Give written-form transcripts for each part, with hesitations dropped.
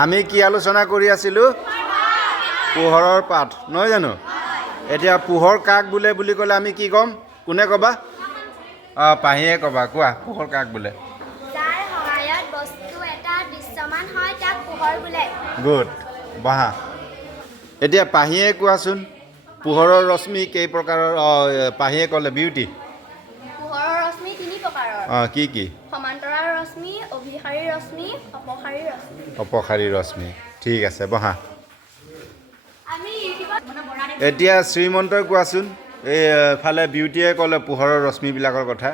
আমি কি আলোচনা কৰি আছিলোঁ? পোহৰৰ পাঠ, নহয় জানো? এতিয়া পোহৰ কাক বোলে বুলি ক'লে আমি কি ক'ম? কোনে ক'বা? পাহিয়ে ক'বা। কোৱা, পোহৰ কাক বোলে? যাৰ সহায়ত বস্তু এটা দৃশ্যমান হয় তাক পোহৰ বোলে। গুড, বহা। এতিয়া পাহিয়ে কোৱাচোন, পোহৰৰ ৰশ্মি কেই প্ৰকাৰৰ? পাহিয়ে ক'লে বিউটি। পোহৰৰ ৰশ্মি তিনি প্ৰকাৰৰ। কি কি? সমান্তৰাল ৰশ্মি, অভিসাৰী ৰশ্মি, অপসাৰী ৰশ্মি। অপসাৰী ৰশ্মি, ঠিক আছে, বহা। এতিয়া শ্ৰীমন্তই কোৱাচোন, এইফালে বিউটিয়ে ক'লে পোহৰৰ ৰশ্মিবিলাকৰ কথা।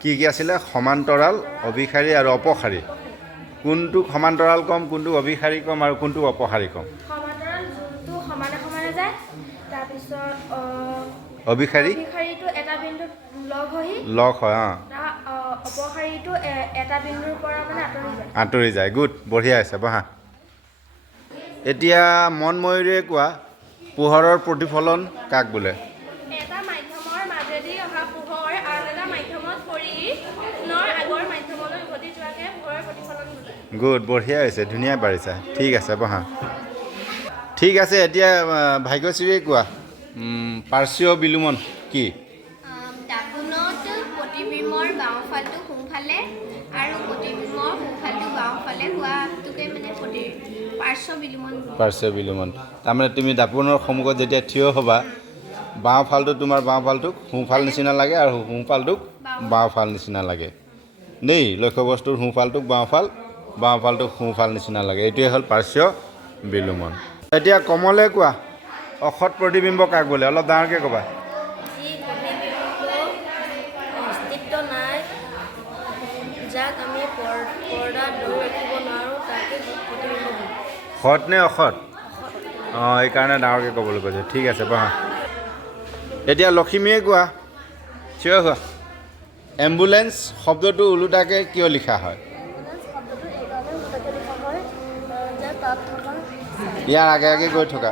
কি কি আছিলে? সমান্তৰাল, অভিসাৰী আৰু অপসাৰী। কোনটোক সমান্তৰাল ক'ম, কোনটোক অভিসাৰী ক'ম আৰু কোনটোক অপসাৰী ক'ম? সমান্তৰাল যোনটো সমানে সমানে যায়, তাৰপিছত অভিসাৰীটো এটা বিন্দুত লগ হয়। অপসাৰীটো এটা বিন্দুৰ পৰা মানে আঁতৰি যায়। গুড, বঢ়িয়া হৈছে, বহা। এতিয়া মনময়ূৰীয়ে কোৱা, পোহৰৰ প্ৰতিফলন কাক বোলে? এটা মাধ্যমৰ মাজেদি অহা পোহৰ আন এটা মাধ্যমত পৰি পুনৰ আগৰ মাধ্যমলৈ উভতি যোৱাকে পোহৰৰ প্ৰতিফলন বোলে। গুড, বঢ়িয়া হৈছে, ধুনীয়া পাৰিছা, ঠিক আছে, বহা। ঠিক আছে, এতিয়া ভাগ্যশ্ৰীয়ে কোৱা, পাৰ্শ্বীয় বিলোমন কি? দাপোনত প্ৰতিবিম্বৰ বাওঁফালটো সোঁফালে আৰু প্ৰতিবিম্বৰ সোঁফালটো বাওঁফালে হোৱাটোকে মানে পাৰ্শ্ব বিলোমন। পাৰ্শ্ব বিলোমন, তাৰমানে তুমি দাপোনৰ সন্মুখত যেতিয়া থিয় হ'বা, বাওঁফালটো তোমাৰ বাওঁফালটোক সোঁফাল নিচিনা লাগে আৰু সোঁফালটোক বাওঁফাল নিচিনা লাগে দেই। লক্ষ্যবস্তুৰ সোঁফালটোক বাওঁফাল, বাওঁফালটোক সোঁফাল নিচিনা লাগে। এইটোৱে হ'ল পাৰ্শ্ব বিলোমন। এতিয়া কমলে কোৱা, অসৎ প্ৰতিবিম্ব কাক বোলে? অলপ ডাঙৰকৈ ক'বা। অস্তিত্ব নাই, যাক আমি পৰ্দাত ধৰি ৰাখিব নোৱাৰোঁ, তাকে প্ৰতিবিম্ব বোলে। সৎ নে অসৎ? এইকাৰণে ডাঙৰকৈ ক'বলৈ কৈছে, ঠিক আছে, বহা। এতিয়া লখিমীয়ে কোৱা, থিয় হোৱা, এম্বুলেন্স শব্দটো ওলোটাকৈ কিয় লিখা হয়? ইয়াৰ আগে আগে গৈ থকা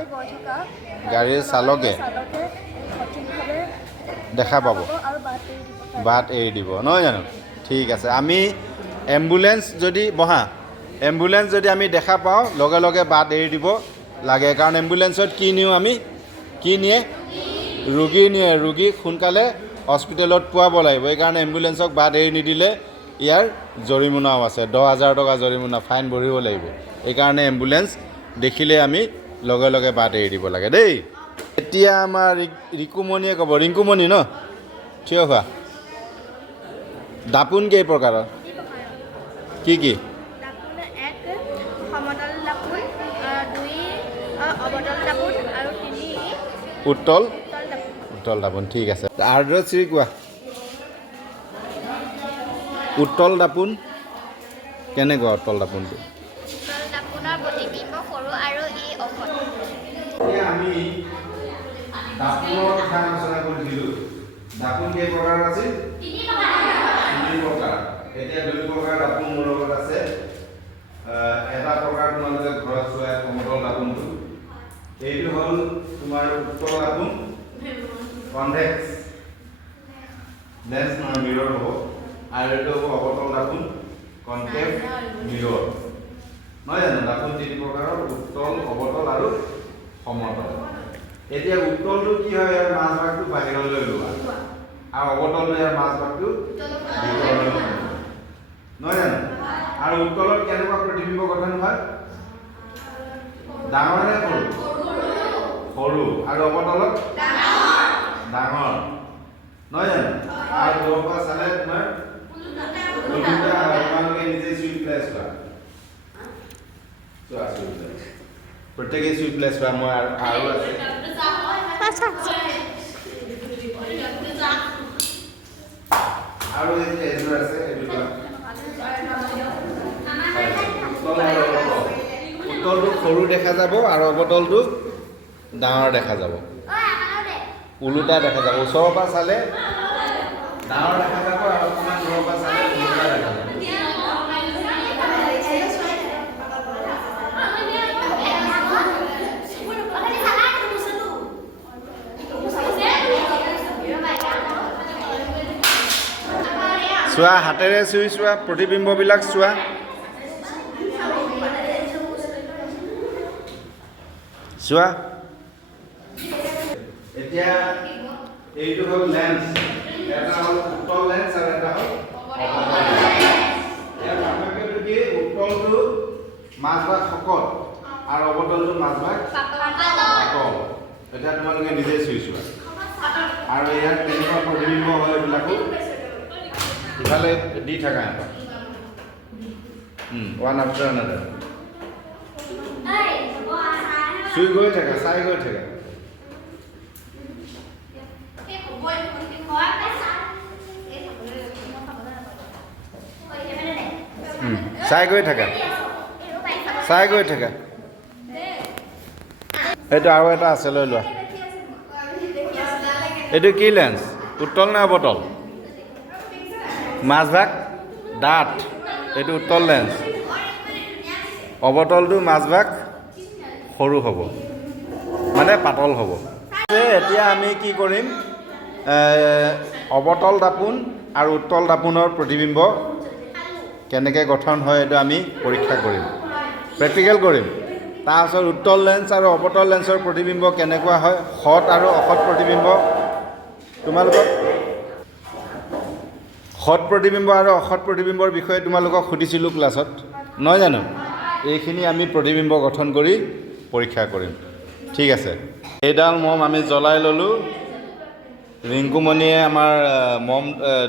গাড়ীৰ চালকে দেখা পাব, বাট এৰি দিব, নহয় জানো? ঠিক আছে, আমি এম্বুলেন্স যদি এম্বুলেন্স যদি আমি দেখা পাওঁ, লগে লগে বাট এৰি দিব লাগে। কাৰণ এম্বুলেন্সত কি নিওঁ আমি? কি নিয়ে? ৰোগী নিয়ে। ৰোগীক সোনকালে হস্পিটেলত পোৱাব লাগিব। এইকাৰণে এম্বুলেন্সক বাট এৰি নিদিলে ইয়াৰ জৰিমনাও আছে, 10,000 টকা জৰিমনা, ফাইন ভৰিব লাগিব। এইকাৰণে এম্বুলেন্স দেখিলে আমি লগে লগে বাট এৰি দিব লাগে দেই। এতিয়া আমাৰ ৰিকুমণিয়ে ক'ব, ৰিংকুমণি ন, থিয় হোৱা। দাপোন কেই প্ৰকাৰৰ? কি কি? এক সমতল দাপোন, 2 অৱতল দাপোন আৰু 3 উত্তল দাপোন। দাপোন, ঠিক আছে। আৰ্দ্ৰশ্ৰী কোৱা, উত্তল দাপোন কেনেকুৱা? উত্তল দাপোনটো উত্তল দাপোনৰ প্ৰতিবিম্ব সৰু আৰু ই অসৎ। আমি দাপোনৰ কথা আলোচনা কৰিছিলোঁ। দাপোন কেই প্ৰকাৰৰ আছিল? 3 প্ৰকাৰ। এতিয়া 2 প্ৰকাৰ দাপোন মোৰ লগত আছে। এটা প্ৰকাৰ তোমালোকে ঘৰত চোৱা, সমতল দাপোনটো। এইটো হ'ল তোমাৰ উত্তল দাপোন, কনভেক্স লেন্স নহয়, মিৰৰ হ'ব। আৰু এইটো হ'ব অৱতল দাপোন, কনকেভ মিৰৰ, নহয় জানো? দাপোন 3 প্ৰকাৰৰ, উত্তল, অৱতল আৰু সমতল। এতিয়া উত্তলটো কি হয়? ইয়াৰ মাজভাগটো বাহিৰলৈ লোৱা, আৰু অৱতলটো ইয়াৰ মাজভাগটো ভিতৰলৈ লোৱা, নহয় জানো? আৰু উত্তলত কেনেকুৱা প্ৰতিবিম্ব গঠন হয়? ডাঙৰ নে সৰু? সৰু। আৰু অৱতলত ডাঙৰ, নহয় জানো? আৰু দূৰৰ পৰা চালে তোমাৰ ওলোটা হয়। তোমালোকে নিজে চুই পেলাই চোৱা, প্ৰত্যেকেই চুই পেলাই চোৱা। মই আৰু আছে আৰু এযোৰ আছে, এইটো উত্তলটো সৰু দেখা যাব আৰু অৱতলটো ডাঙৰ দেখা যাব, ওলোটা দেখা যাব। ওচৰৰ পৰা চালে ডাঙৰ দেখা যাব আৰু অকণমান দূৰৰ পৰা চালে ওলোটা দেখা যাব। চোৱা, হাতেৰে চুই চোৱা, প্ৰতিবিম্ববিলাক চোৱা। চোৱা এতিয়া এইটো হ'ল লেন্স এটা হ'ল উত্তল লেন্স আৰু এটা হ'ল পাৰ্থক্যটো কি উত্তলটো মাজভাগ শকত আৰু অৱতলটো মাজভাগ পাতল এতিয়া তোমালোকে নিজে চুই চোৱা আৰু ইয়াত কেনেকুৱা প্ৰতিবিম্ব হয় এইবিলাকো ইফালে দি থাকা ওৱান আফটাৰ আনাডাৰ চুই গৈ থাকা চাই গৈ থাকা চাই গৈ থাকা চাই গৈ থাকা এইটো আৰু এটা আছে লৈ লোৱা এইটো কি লেন্স উত্তল নে অৱতল মাজভাগ ডাঠ এইটো উত্তল লেন্স অৱতলটো মাজভাগ সৰু হ'ব মানে পাতল হ'ব এতিয়া আমি কি কৰিম অৱতল দাপোন আৰু উত্তল দাপোনৰ প্ৰতিবিম্ব কেনেকৈ গঠন হয় এইটো আমি পৰীক্ষা কৰিম প্ৰেক্টিকেল কৰিম তাৰপিছত উত্তল লেন্স আৰু অৱতল লেন্সৰ প্ৰতিবিম্ব কেনেকুৱা হয় সৎ আৰু অসৎ প্ৰতিবিম্ব তোমালোকক সৎ প্ৰতিবিম্ব আৰু অসৎ প্ৰতিবিম্বৰ বিষয়ে তোমালোকক সুধিছিলোঁ ক্লাছত নহয় জানো এইখিনি আমি প্ৰতিবিম্ব গঠন কৰি পৰীক্ষা কৰিম ঠিক আছে এইডাল মম আমি জ্বলাই ল'লোঁ ৰিংকুমণিয়ে আমাৰ মম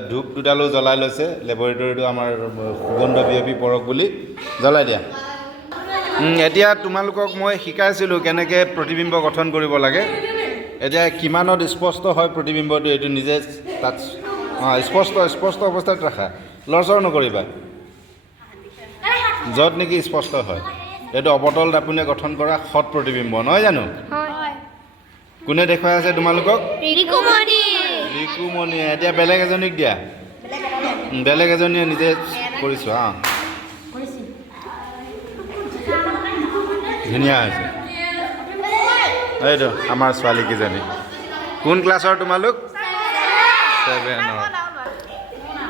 ধূপ দুডালো জ্বলাই লৈছে লেবৰেটৰীটো আমাৰ সুগন্ধ বিয়পি পৰক বুলি জ্বলাই দিয়া এতিয়া তোমালোকক মই শিকাইছিলোঁ কেনেকৈ প্ৰতিবিম্ব গঠন কৰিব লাগে এতিয়া কিমানত স্পষ্ট হয় প্ৰতিবিম্বটো এইটো নিজে তাত স্পষ্ট অৱস্থাত ৰাখা লৰচৰ নকৰিবা য'ত নেকি স্পষ্ট হয় এইটো অৱতল দাপোনে গঠন কৰা সৎ প্ৰতিবিম্ব নহয় জানো কোনে দেখুৱাই আছে তোমালোকক ৰিকুমণিয়ে এতিয়া বেলেগ এজনীক দিয়া বেলেগ এজনীয়ে নিজে কৰিছোঁ ধুনীয়া হৈছে এইটো আমাৰ ছোৱালীকেইজনী কোন ক্লাছৰ তোমালোক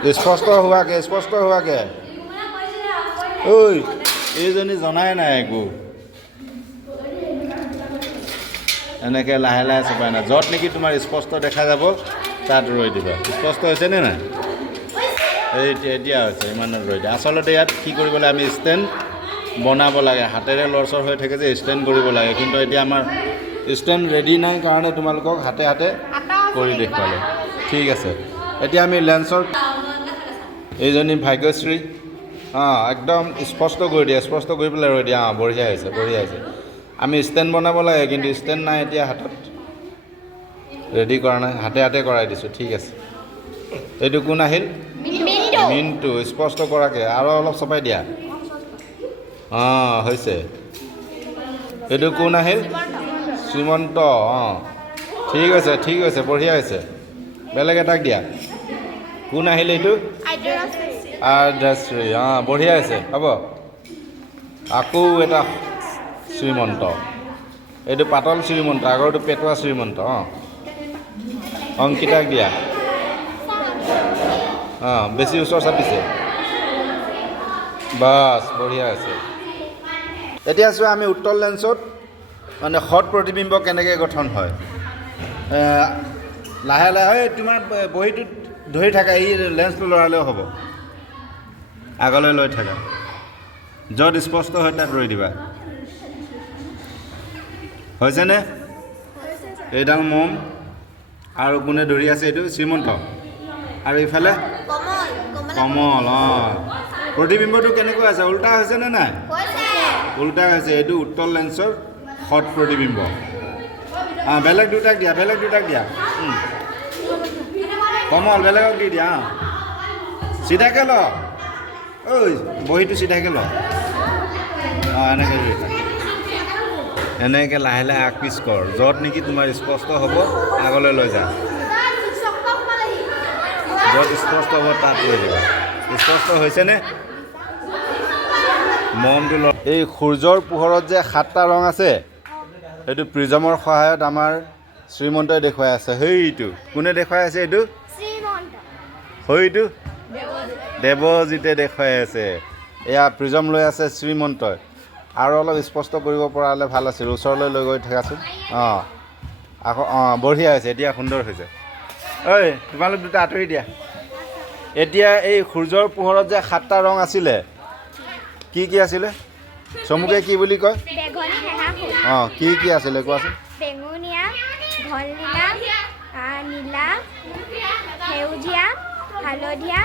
7 স্পষ্ট হোৱাকে ঐ এইজনী জনাই নাই একো এনেকৈ লাহে লাহে চপাই নাই য'ত নেকি তোমাৰ স্পষ্ট দেখা যাব তাত ৰৈ দিবা স্পষ্ট হৈছেনে নাই এতিয়া হৈছে ইমানত ৰৈ দিয়া আচলতে ইয়াত কি কৰিব লাগে আমি ষ্টেণ্ড বনাব লাগে হাতেৰে লৰচৰ হৈ থাকে যে ষ্টেণ্ড কৰিব লাগে কিন্তু এতিয়া আমাৰ ষ্টেণ্ড ৰেডি নাই কাৰণে তোমালোকক হাতে হাতে কৰি দেখুৱালে ঠিক আছে এতিয়া আমি লেন্সৰ এইজনী ভাগ্যশ্ৰী একদম স্পষ্ট কৰি দিয়া স্পষ্ট কৰি পেলাই ৰৈ দিয়া বঢ়িয়া হৈছে আমি ষ্টেণ্ড বনাব লাগে কিন্তু ষ্টেণ্ড নাই এতিয়া হাতত ৰেডি কৰা নাই হাতে হাতে কৰাই দিছোঁ ঠিক আছে এইটো কোন আহিল মিনটো স্পষ্ট কৰাকৈ আৰু অলপ চপাই দিয়া হৈছে এইটো কোন আহিল শ্ৰীমন্ত ঠিক আছে বঢ়িয়া হৈছে বেলেগ এটাক দিয়া কোন আহিল এইটো আৰ্যশ্ৰী বঢ়িয়া হৈছে হ'ব আকৌ এটা শ্ৰীমন্ত এইটো পাতল শ্ৰীমন্ত আগৰটো পেটুৱা শ্ৰীমন্ত অংকিতাক দিয়া বেছি ওচৰ চাপিছে বাছ বঢ়িয়া আছে এতিয়া চোৱা আমি উত্তল লেন্সত মানে সৎ প্ৰতিবিম্ব কেনেকৈ গঠন হয় লাহে লাহে তোমাৰ বহীটোত ধৰি থাকা এই লেন্সটো লৰালেও হ'ব আগলৈ লৈ থাকা য'ত স্পষ্ট হয় তাত ৰৈ দিবা হৈছেনে এইডাল মম আৰু কোনে ধৰি আছে এইটো শ্ৰীমন্ত আৰু ইফালে কমল প্ৰতিবিম্বটো কেনেকুৱা আছে উল্টা হৈছেনে নাই উল্টা হৈছে এইটো উত্তল লেন্সৰ সৎ প্ৰতিবিম্ব বেলেগ দুটাক দিয়া কমল বেলেগক দি দিয়া চিধাকৈ ল ঐ বহীটো চিধাকৈ ল এনেকৈ লাহে লাহে আগ পিছ কৰ য'ত নেকি তোমাৰ স্পষ্ট হ'ব আগলৈ লৈ যা য'ত স্পষ্ট হ'ব তাত লৈ দিবা স্পষ্ট হৈছেনে মমটো এই সূৰ্যৰ পোহৰত যে 7টা ৰং আছে সেইটো প্ৰিজমৰ সহায়ত আমাৰ শ্ৰীমন্তই দেখুৱাই আছে সেইটো কোনে দেখুৱাই আছে এইটো সেইটো দেৱজিতে দেখুৱাই আছে এয়া প্ৰিজম লৈ আছে শ্ৰীমন্তই আৰু অলপ স্পষ্ট কৰিব পৰা হ'লে ভাল আছিল ওচৰলৈ লৈ গৈ থাকাচোন অঁ আকৌ অঁ বঢ়িয়া হৈছে এতিয়া সুন্দৰ হৈছে ঐ তোমালোক দুটা আঁতৰি দিয়া এতিয়া এই সূৰ্যৰ পোহৰত যে 7টা ৰং আছিলে কি আছিলে চমুকে কি বুলি কয় বেঙুনী হেহা ফুল অঁ কি আছিলে কোৱাচোন বেঙুনীয়া ধলনীলা নীলা সেউজীয়া হালধীয়া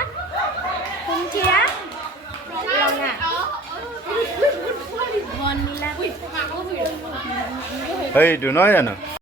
সুমথিৰা ৰঙা সেইটো নহয় জানো